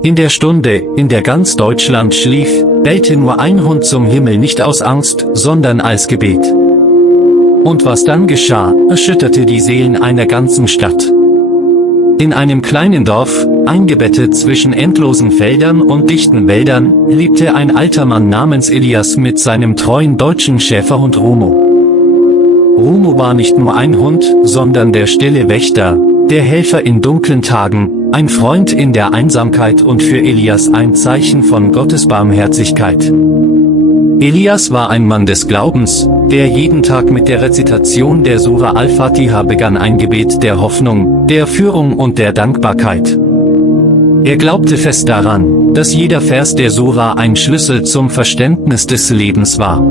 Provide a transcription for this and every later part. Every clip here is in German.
In der Stunde, in der ganz Deutschland schlief, bellte nur ein Hund zum Himmel nicht aus Angst, sondern als Gebet. Und was dann geschah, erschütterte die Seelen einer ganzen Stadt. In einem kleinen Dorf, eingebettet zwischen endlosen Feldern und dichten Wäldern, lebte ein alter Mann namens Elias mit seinem treuen deutschen Schäferhund Rumo. Rumo war nicht nur ein Hund, sondern der stille Wächter, der Helfer in dunklen Tagen, ein Freund in der Einsamkeit und für Elias ein Zeichen von Gottes Barmherzigkeit. Elias war ein Mann des Glaubens, der jeden Tag mit der Rezitation der Sura al-Fatiha begann, ein Gebet der Hoffnung, der Führung und der Dankbarkeit. Er glaubte fest daran, dass jeder Vers der Sura ein Schlüssel zum Verständnis des Lebens war.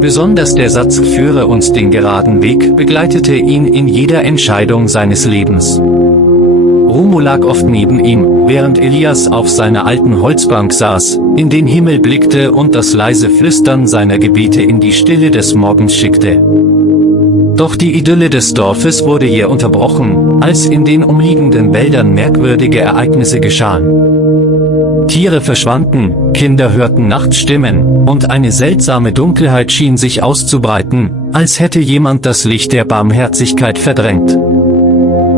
Besonders der Satz „Führe uns den geraden Weg" begleitete ihn in jeder Entscheidung seines Lebens. Rumo lag oft neben ihm, während Elias auf seiner alten Holzbank saß, in den Himmel blickte und das leise Flüstern seiner Gebete in die Stille des Morgens schickte. Doch die Idylle des Dorfes wurde jäh unterbrochen, als in den umliegenden Wäldern merkwürdige Ereignisse geschahen. Tiere verschwanden, Kinder hörten nachts Stimmen, und eine seltsame Dunkelheit schien sich auszubreiten, als hätte jemand das Licht der Barmherzigkeit verdrängt.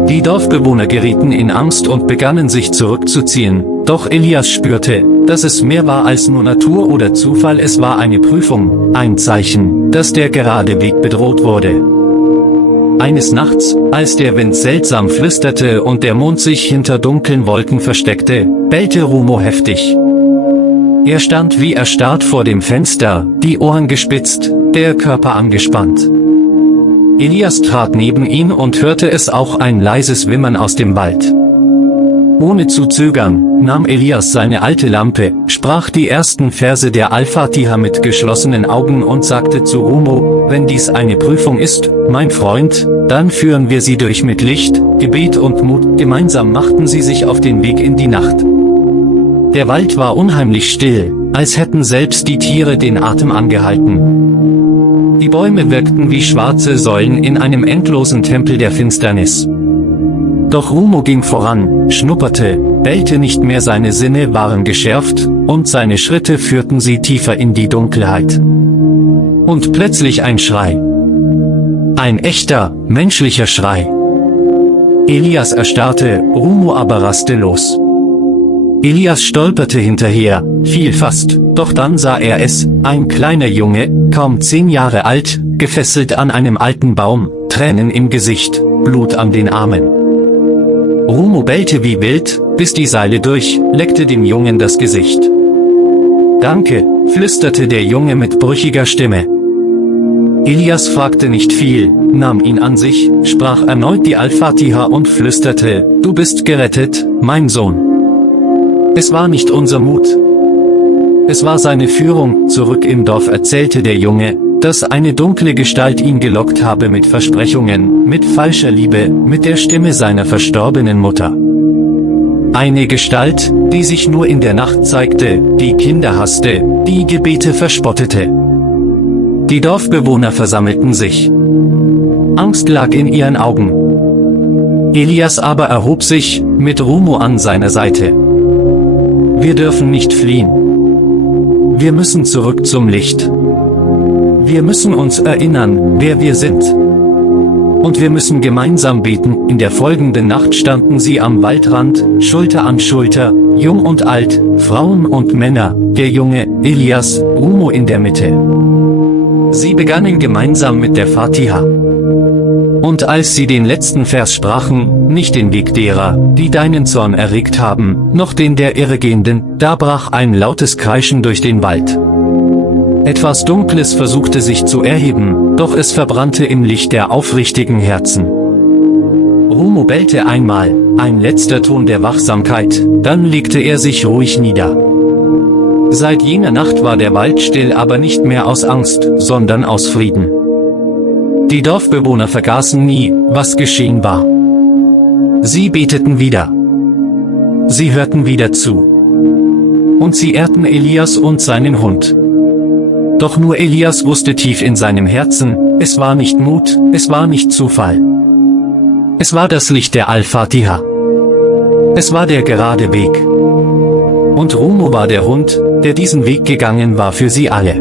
Die Dorfbewohner gerieten in Angst und begannen sich zurückzuziehen, doch Elias spürte, dass es mehr war als nur Natur oder Zufall, es war eine Prüfung, ein Zeichen, dass der gerade Weg bedroht wurde. Eines Nachts, als der Wind seltsam flüsterte und der Mond sich hinter dunklen Wolken versteckte, bellte Rumo heftig. Er stand wie erstarrt vor dem Fenster, die Ohren gespitzt, der Körper angespannt. Elias trat neben ihn und hörte es auch, ein leises Wimmern aus dem Wald. Ohne zu zögern, nahm Elias seine alte Lampe, sprach die ersten Verse der Al-Fatiha mit geschlossenen Augen und sagte zu Rumo: „Wenn dies eine Prüfung ist, mein Freund, dann führen wir sie durch mit Licht, Gebet und Mut." Gemeinsam machten sie sich auf den Weg in die Nacht. Der Wald war unheimlich still, als hätten selbst die Tiere den Atem angehalten. Die Bäume wirkten wie schwarze Säulen in einem endlosen Tempel der Finsternis. Doch Rumo ging voran, schnupperte, bellte nicht mehr, seine Sinne waren geschärft, und seine Schritte führten sie tiefer in die Dunkelheit. Und plötzlich ein Schrei. Ein echter, menschlicher Schrei. Elias erstarrte, Rumo aber raste los. Elias stolperte hinterher, fiel fast, doch dann sah er es, ein kleiner Junge, kaum 10 Jahre alt, gefesselt an einem alten Baum, Tränen im Gesicht, Blut an den Armen. Rumo bellte wie wild, biss die Seile durch, leckte dem Jungen das Gesicht. „Danke", flüsterte der Junge mit brüchiger Stimme. Elias fragte nicht viel, nahm ihn an sich, sprach erneut die Al-Fatiha und flüsterte: „Du bist gerettet, mein Sohn." Es war nicht unser Mut. Es war seine Führung. Zurück im Dorf erzählte der Junge, dass eine dunkle Gestalt ihn gelockt habe mit Versprechungen, mit falscher Liebe, mit der Stimme seiner verstorbenen Mutter. Eine Gestalt, die sich nur in der Nacht zeigte, die Kinder hasste, die Gebete verspottete. Die Dorfbewohner versammelten sich. Angst lag in ihren Augen. Elias aber erhob sich, mit Rumo an seiner Seite. „Wir dürfen nicht fliehen. Wir müssen zurück zum Licht. Wir müssen uns erinnern, wer wir sind. Und wir müssen gemeinsam beten." In der folgenden Nacht standen sie am Waldrand, Schulter an Schulter, jung und alt, Frauen und Männer, der Junge, Elias, Rumo in der Mitte. Sie begannen gemeinsam mit der Fatiha. Und als sie den letzten Vers sprachen, nicht den Weg derer, die deinen Zorn erregt haben, noch den der Irregehenden, da brach ein lautes Kreischen durch den Wald. Etwas Dunkles versuchte sich zu erheben, doch es verbrannte im Licht der aufrichtigen Herzen. Rumo bellte einmal, ein letzter Ton der Wachsamkeit, dann legte er sich ruhig nieder. Seit jener Nacht war der Wald still, aber nicht mehr aus Angst, sondern aus Frieden. Die Dorfbewohner vergaßen nie, was geschehen war. Sie beteten wieder. Sie hörten wieder zu. Und sie ehrten Elias und seinen Hund. Doch nur Elias wusste tief in seinem Herzen, es war nicht Mut, es war nicht Zufall. Es war das Licht der Al-Fatiha. Es war der gerade Weg. Und Rumo war der Hund, der diesen Weg gegangen war für sie alle.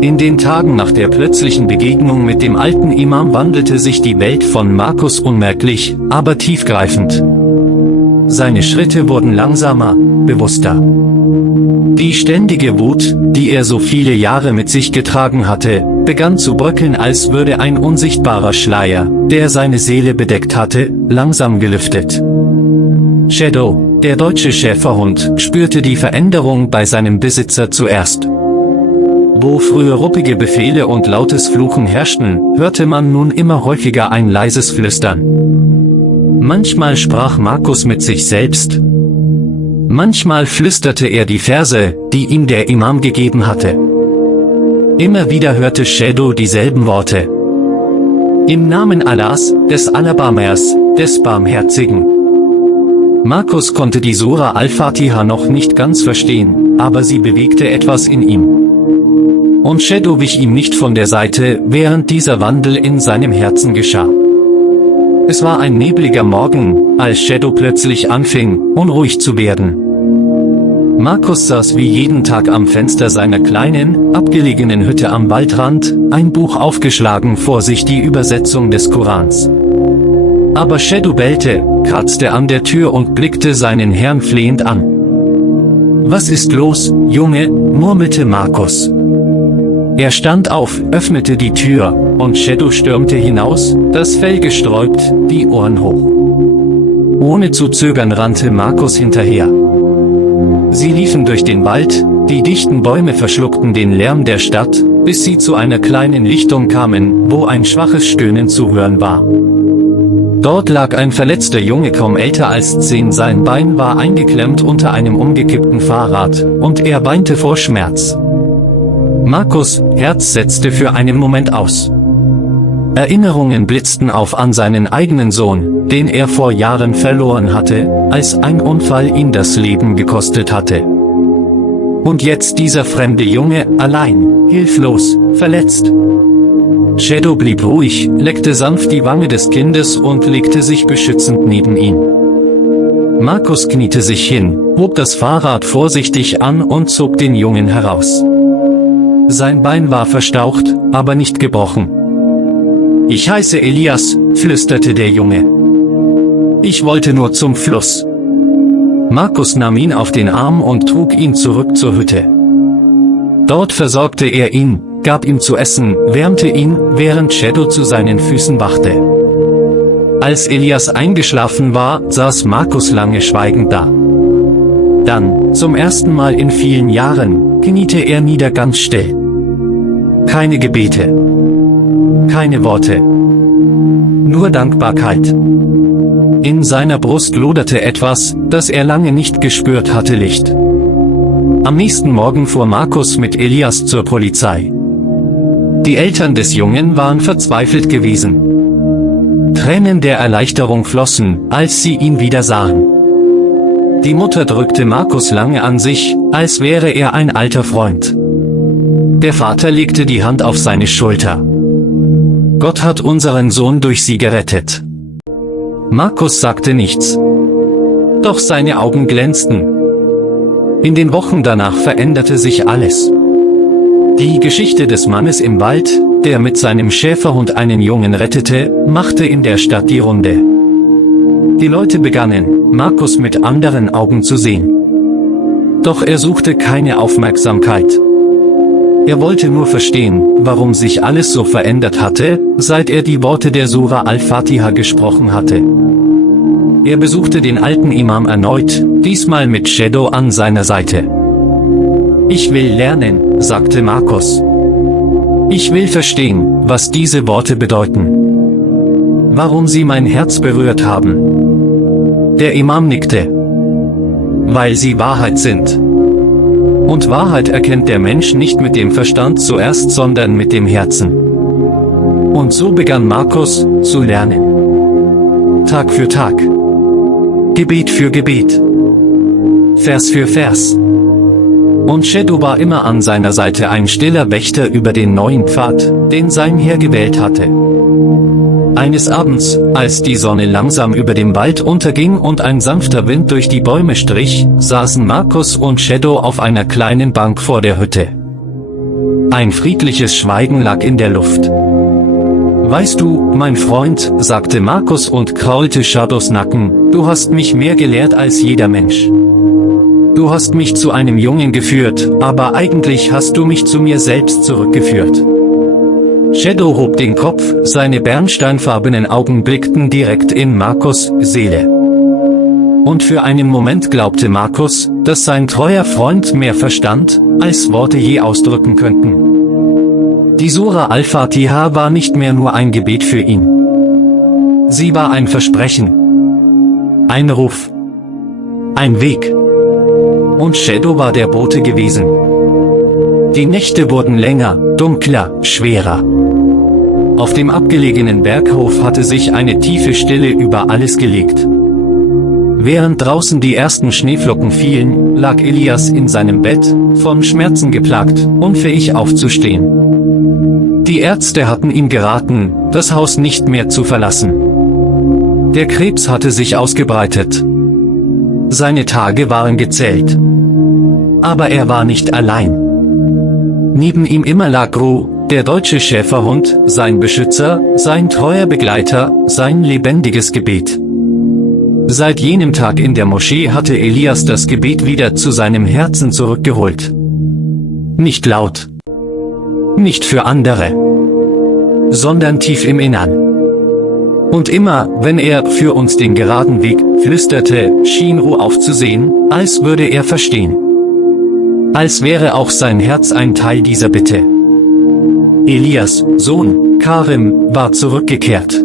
In den Tagen nach der plötzlichen Begegnung mit dem alten Imam wandelte sich die Welt von Markus unmerklich, aber tiefgreifend. Seine Schritte wurden langsamer, bewusster. Die ständige Wut, die er so viele Jahre mit sich getragen hatte, begann zu bröckeln, als würde ein unsichtbarer Schleier, der seine Seele bedeckt hatte, langsam gelüftet. Shadow, der deutsche Schäferhund, spürte die Veränderung bei seinem Besitzer zuerst. Wo früher ruppige Befehle und lautes Fluchen herrschten, hörte man nun immer häufiger ein leises Flüstern. Manchmal sprach Markus mit sich selbst. Manchmal flüsterte er die Verse, die ihm der Imam gegeben hatte. Immer wieder hörte Shadow dieselben Worte. Im Namen Allahs, des Allerbarmers, des Barmherzigen. Markus konnte die Sura Al-Fatiha noch nicht ganz verstehen, aber sie bewegte etwas in ihm. Und Shadow wich ihm nicht von der Seite, während dieser Wandel in seinem Herzen geschah. Es war ein nebliger Morgen, als Shadow plötzlich anfing, unruhig zu werden. Markus saß wie jeden Tag am Fenster seiner kleinen, abgelegenen Hütte am Waldrand, ein Buch aufgeschlagen, vor sich die Übersetzung des Korans. Aber Shadow bellte, kratzte an der Tür und blickte seinen Herrn flehend an. »Was ist los, Junge?« murmelte Markus. Er stand auf, öffnete die Tür, und Shadow stürmte hinaus, das Fell gesträubt, die Ohren hoch. Ohne zu zögern rannte Markus hinterher. Sie liefen durch den Wald, die dichten Bäume verschluckten den Lärm der Stadt, bis sie zu einer kleinen Lichtung kamen, wo ein schwaches Stöhnen zu hören war. Dort lag ein verletzter Junge, kaum älter als 10, sein Bein war eingeklemmt unter einem umgekippten Fahrrad, und er weinte vor Schmerz. Markus' Herz setzte für einen Moment aus. Erinnerungen blitzten auf an seinen eigenen Sohn, den er vor Jahren verloren hatte, als ein Unfall ihn das Leben gekostet hatte. Und jetzt dieser fremde Junge, allein, hilflos, verletzt. Shadow blieb ruhig, leckte sanft die Wange des Kindes und legte sich beschützend neben ihn. Markus kniete sich hin, hob das Fahrrad vorsichtig an und zog den Jungen heraus. Sein Bein war verstaucht, aber nicht gebrochen. »Ich heiße Elias«, flüsterte der Junge. »Ich wollte nur zum Fluss.« Markus nahm ihn auf den Arm und trug ihn zurück zur Hütte. Dort versorgte er ihn, gab ihm zu essen, wärmte ihn, während Shadow zu seinen Füßen wachte. Als Elias eingeschlafen war, saß Markus lange schweigend da. Dann, zum ersten Mal in vielen Jahren, kniete er nieder, ganz still. Keine Gebete. Keine Worte. Nur Dankbarkeit. In seiner Brust loderte etwas, das er lange nicht gespürt hatte, Licht. Am nächsten Morgen fuhr Markus mit Elias zur Polizei. Die Eltern des Jungen waren verzweifelt gewesen. Tränen der Erleichterung flossen, als sie ihn wieder sahen. Die Mutter drückte Markus lange an sich, als wäre er ein alter Freund. Der Vater legte die Hand auf seine Schulter. Gott hat unseren Sohn durch sie gerettet. Markus sagte nichts. Doch seine Augen glänzten. In den Wochen danach veränderte sich alles. Die Geschichte des Mannes im Wald, der mit seinem Schäferhund einen Jungen rettete, machte in der Stadt die Runde. Die Leute begannen, Markus mit anderen Augen zu sehen. Doch er suchte keine Aufmerksamkeit. Er wollte nur verstehen, warum sich alles so verändert hatte, seit er die Worte der Sura Al-Fatiha gesprochen hatte. Er besuchte den alten Imam erneut, diesmal mit Shadow an seiner Seite. »Ich will lernen«, sagte Markus. »Ich will verstehen, was diese Worte bedeuten. Warum sie mein Herz berührt haben.« Der Imam nickte. »Weil sie Wahrheit sind. Und Wahrheit erkennt der Mensch nicht mit dem Verstand zuerst, sondern mit dem Herzen.« Und so begann Markus zu lernen. Tag für Tag. Gebet für Gebet. Vers für Vers. Und Shadow war immer an seiner Seite, ein stiller Wächter über den neuen Pfad, den sein Herr gewählt hatte. Eines Abends, als die Sonne langsam über dem Wald unterging und ein sanfter Wind durch die Bäume strich, saßen Markus und Shadow auf einer kleinen Bank vor der Hütte. Ein friedliches Schweigen lag in der Luft. »Weißt du, mein Freund«, sagte Markus und kraulte Shadows Nacken, »du hast mich mehr gelehrt als jeder Mensch. Du hast mich zu einem Jungen geführt, aber eigentlich hast du mich zu mir selbst zurückgeführt.« Shadow hob den Kopf, seine bernsteinfarbenen Augen blickten direkt in Markus' Seele. Und für einen Moment glaubte Markus, dass sein treuer Freund mehr verstand, als Worte je ausdrücken könnten. Die Sura Al-Fatiha war nicht mehr nur ein Gebet für ihn. Sie war ein Versprechen, ein Ruf, ein Weg. Und Shadow war der Bote gewesen. Die Nächte wurden länger, dunkler, schwerer. Auf dem abgelegenen Berghof hatte sich eine tiefe Stille über alles gelegt. Während draußen die ersten Schneeflocken fielen, lag Elias in seinem Bett, von Schmerzen geplagt, unfähig aufzustehen. Die Ärzte hatten ihm geraten, das Haus nicht mehr zu verlassen. Der Krebs hatte sich ausgebreitet. Seine Tage waren gezählt. Aber er war nicht allein. Neben ihm immer lag Ru, der deutsche Schäferhund, sein Beschützer, sein treuer Begleiter, sein lebendiges Gebet. Seit jenem Tag in der Moschee hatte Elias das Gebet wieder zu seinem Herzen zurückgeholt. Nicht laut, nicht für andere, sondern tief im Innern. Und immer, wenn er für uns den geraden Weg flüsterte, schien Ru aufzusehen, als würde er verstehen. Als wäre auch sein Herz ein Teil dieser Bitte. Elias' Sohn, Karim, war zurückgekehrt.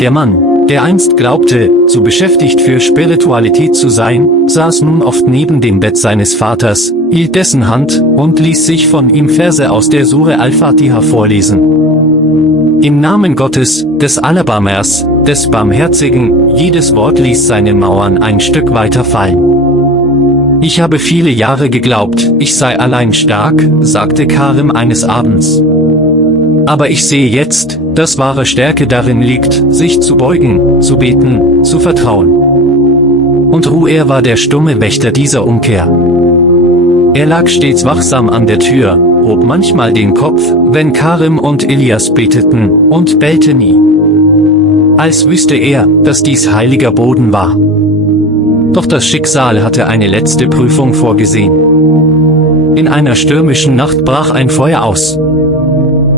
Der Mann, der einst glaubte, zu beschäftigt für Spiritualität zu sein, saß nun oft neben dem Bett seines Vaters, hielt dessen Hand und ließ sich von ihm Verse aus der Sure Al-Fatiha vorlesen. Im Namen Gottes, des Allerbarmers, des Barmherzigen, jedes Wort ließ seine Mauern ein Stück weiter fallen. Ich habe viele Jahre geglaubt, ich sei allein stark, sagte Karim eines Abends. Aber ich sehe jetzt, dass wahre Stärke darin liegt, sich zu beugen, zu beten, zu vertrauen. Und Ru'er war der stumme Wächter dieser Umkehr. Er lag stets wachsam an der Tür, hob manchmal den Kopf, wenn Karim und Elias beteten, und bellte nie. Als wüsste er, dass dies heiliger Boden war. Doch das Schicksal hatte eine letzte Prüfung vorgesehen. In einer stürmischen Nacht brach ein Feuer aus.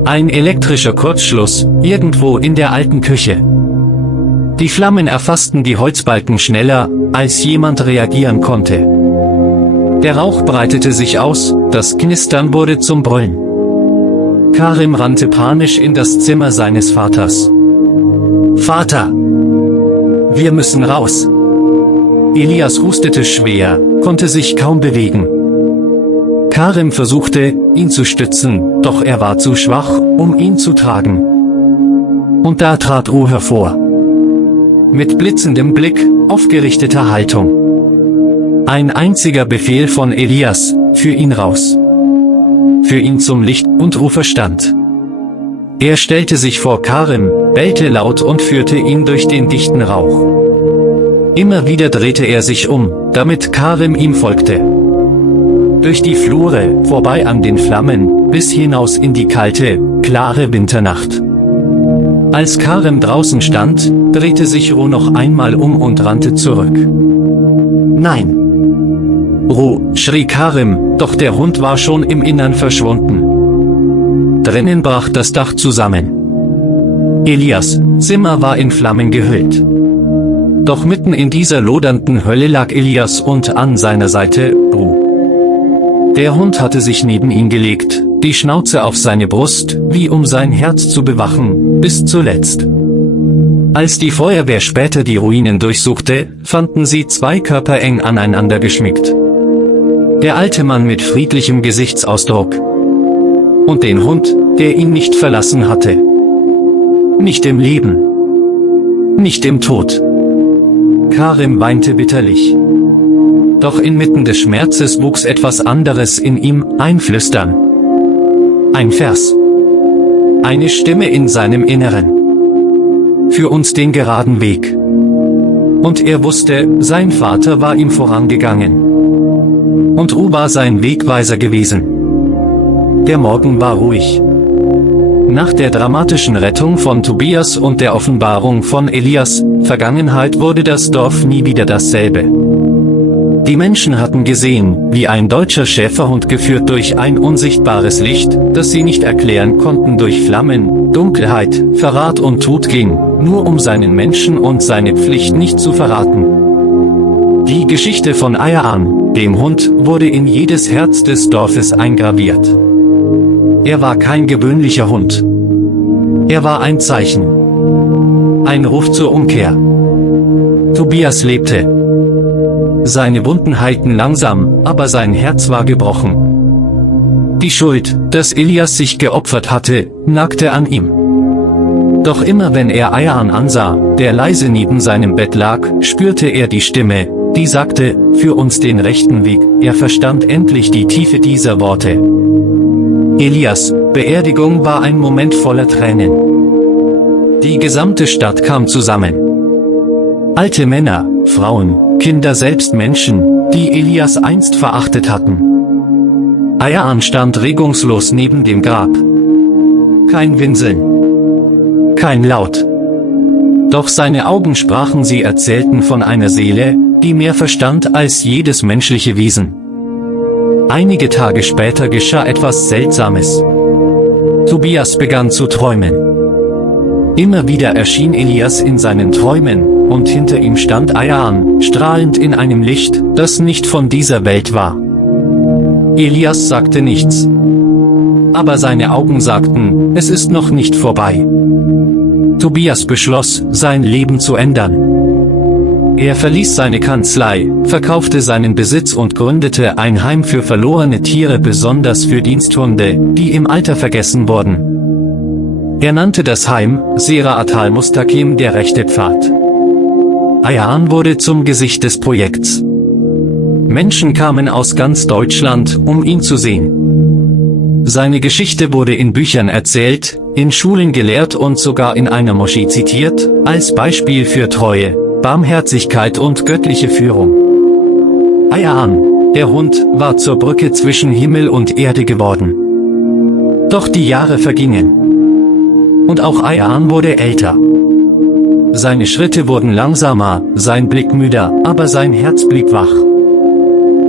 Ein elektrischer Kurzschluss, irgendwo in der alten Küche. Die Flammen erfassten die Holzbalken schneller, als jemand reagieren konnte. Der Rauch breitete sich aus, das Knistern wurde zum Brüllen. Karim rannte panisch in das Zimmer seines Vaters. »Vater! Wir müssen raus!« Elias hustete schwer, konnte sich kaum bewegen. Karim versuchte, ihn zu stützen, doch er war zu schwach, um ihn zu tragen. Und da trat Ru hervor. Mit blitzendem Blick, aufgerichteter Haltung. Ein einziger Befehl von Elias, für ihn raus. Für ihn zum Licht, und Ru verstand. Er stellte sich vor Karim, bellte laut und führte ihn durch den dichten Rauch. Immer wieder drehte er sich um, damit Karim ihm folgte. Durch die Flure, vorbei an den Flammen, bis hinaus in die kalte, klare Winternacht. Als Karim draußen stand, drehte sich Ru noch einmal um und rannte zurück. »Nein!« »Ru«, schrie Karim, doch der Hund war schon im Innern verschwunden. Drinnen brach das Dach zusammen. Elias' Zimmer war in Flammen gehüllt. Doch mitten in dieser lodernden Hölle lag Elias und an seiner Seite Ru. Der Hund hatte sich neben ihn gelegt, die Schnauze auf seine Brust, wie um sein Herz zu bewachen, bis zuletzt. Als die Feuerwehr später die Ruinen durchsuchte, fanden sie zwei Körper eng aneinander geschmiegt. Der alte Mann mit friedlichem Gesichtsausdruck. Und den Hund, der ihn nicht verlassen hatte. Nicht im Leben. Nicht im Tod. Karim weinte bitterlich. Doch inmitten des Schmerzes wuchs etwas anderes in ihm, ein Flüstern. Ein Vers. Eine Stimme in seinem Inneren. für uns den geraden Weg. Und er wusste, sein Vater war ihm vorangegangen. Und Ru war sein Wegweiser gewesen. Der Morgen war ruhig. Nach der dramatischen Rettung von Tobias und der Offenbarung von Elias' Vergangenheit wurde das Dorf nie wieder dasselbe. Die Menschen hatten gesehen, wie ein deutscher Schäferhund geführt durch ein unsichtbares Licht, das sie nicht erklären konnten, durch Flammen, Dunkelheit, Verrat und Tod ging, nur um seinen Menschen und seine Pflicht nicht zu verraten. Die Geschichte von Ayaan, dem Hund, wurde in jedes Herz des Dorfes eingraviert. Er war kein gewöhnlicher Hund. Er war ein Zeichen. Ein Ruf zur Umkehr. Tobias lebte. Seine Wunden heilten langsam, aber sein Herz war gebrochen. Die Schuld, dass Elias sich geopfert hatte, nagte an ihm. Doch immer wenn er Ayaan ansah, der leise neben seinem Bett lag, spürte er die Stimme, die sagte, für uns den rechten Weg. Er verstand endlich die Tiefe dieser Worte. Elias' Beerdigung war ein Moment voller Tränen. Die gesamte Stadt kam zusammen. Alte Männer, Frauen, Kinder, selbst Menschen, die Elias einst verachtet hatten. Ayaan stand regungslos neben dem Grab. Kein Winseln. Kein Laut. Doch seine Augen sprachen, sie erzählten von einer Seele, die mehr verstand als jedes menschliche Wesen. Einige Tage später geschah etwas Seltsames. Tobias begann zu träumen. Immer wieder erschien Elias in seinen Träumen, und hinter ihm stand Ayaan, strahlend in einem Licht, das nicht von dieser Welt war. Elias sagte nichts. Aber seine Augen sagten, es ist noch nicht vorbei. Tobias beschloss, sein Leben zu ändern. Er verließ seine Kanzlei, verkaufte seinen Besitz und gründete ein Heim für verlorene Tiere, besonders für Diensthunde, die im Alter vergessen wurden. Er nannte das Heim Seraat al-Mustaqim, der rechte Pfad. Ayaan wurde zum Gesicht des Projekts. Menschen kamen aus ganz Deutschland, um ihn zu sehen. Seine Geschichte wurde in Büchern erzählt, in Schulen gelehrt und sogar in einer Moschee zitiert, als Beispiel für Treue, Barmherzigkeit und göttliche Führung. Ayaan, der Hund, war zur Brücke zwischen Himmel und Erde geworden. Doch die Jahre vergingen. Und auch Ayaan wurde älter. Seine Schritte wurden langsamer, sein Blick müder, aber sein Herz blieb wach.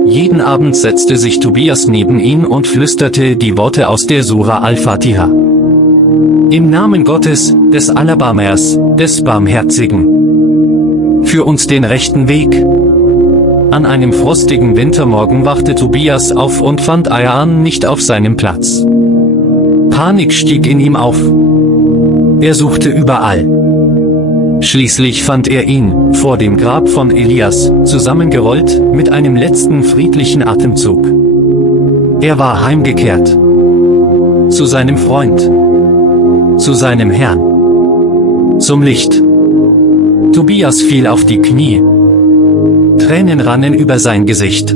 Jeden Abend setzte sich Tobias neben ihn und flüsterte die Worte aus der Sura al-Fatiha. Im Namen Gottes, des Allerbarmers, des Barmherzigen. Für uns den rechten Weg. An einem frostigen Wintermorgen wachte Tobias auf und fand Ayaan nicht auf seinem Platz. Panik stieg in ihm auf. Er suchte überall. Schließlich fand er ihn, vor dem Grab von Elias, zusammengerollt, mit einem letzten friedlichen Atemzug. Er war heimgekehrt. Zu seinem Freund. Zu seinem Herrn. Zum Licht. Tobias fiel auf die Knie. Tränen rannen über sein Gesicht.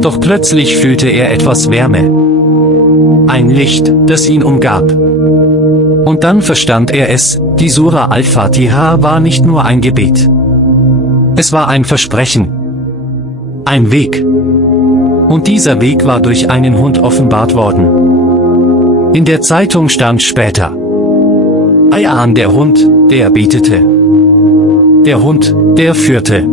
Doch plötzlich fühlte er etwas Wärme. Ein Licht, das ihn umgab. Und dann verstand er es, die Sura al-Fatiha war nicht nur ein Gebet. Es war ein Versprechen. Ein Weg. Und dieser Weg war durch einen Hund offenbart worden. In der Zeitung stand später: Ayaan, der Hund, der betete. Der Hund, der führte.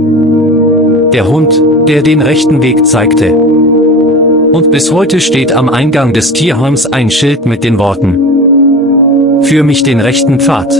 Der Hund, der den rechten Weg zeigte. Und bis heute steht am Eingang des Tierheims ein Schild mit den Worten: Für mich den rechten Pfad.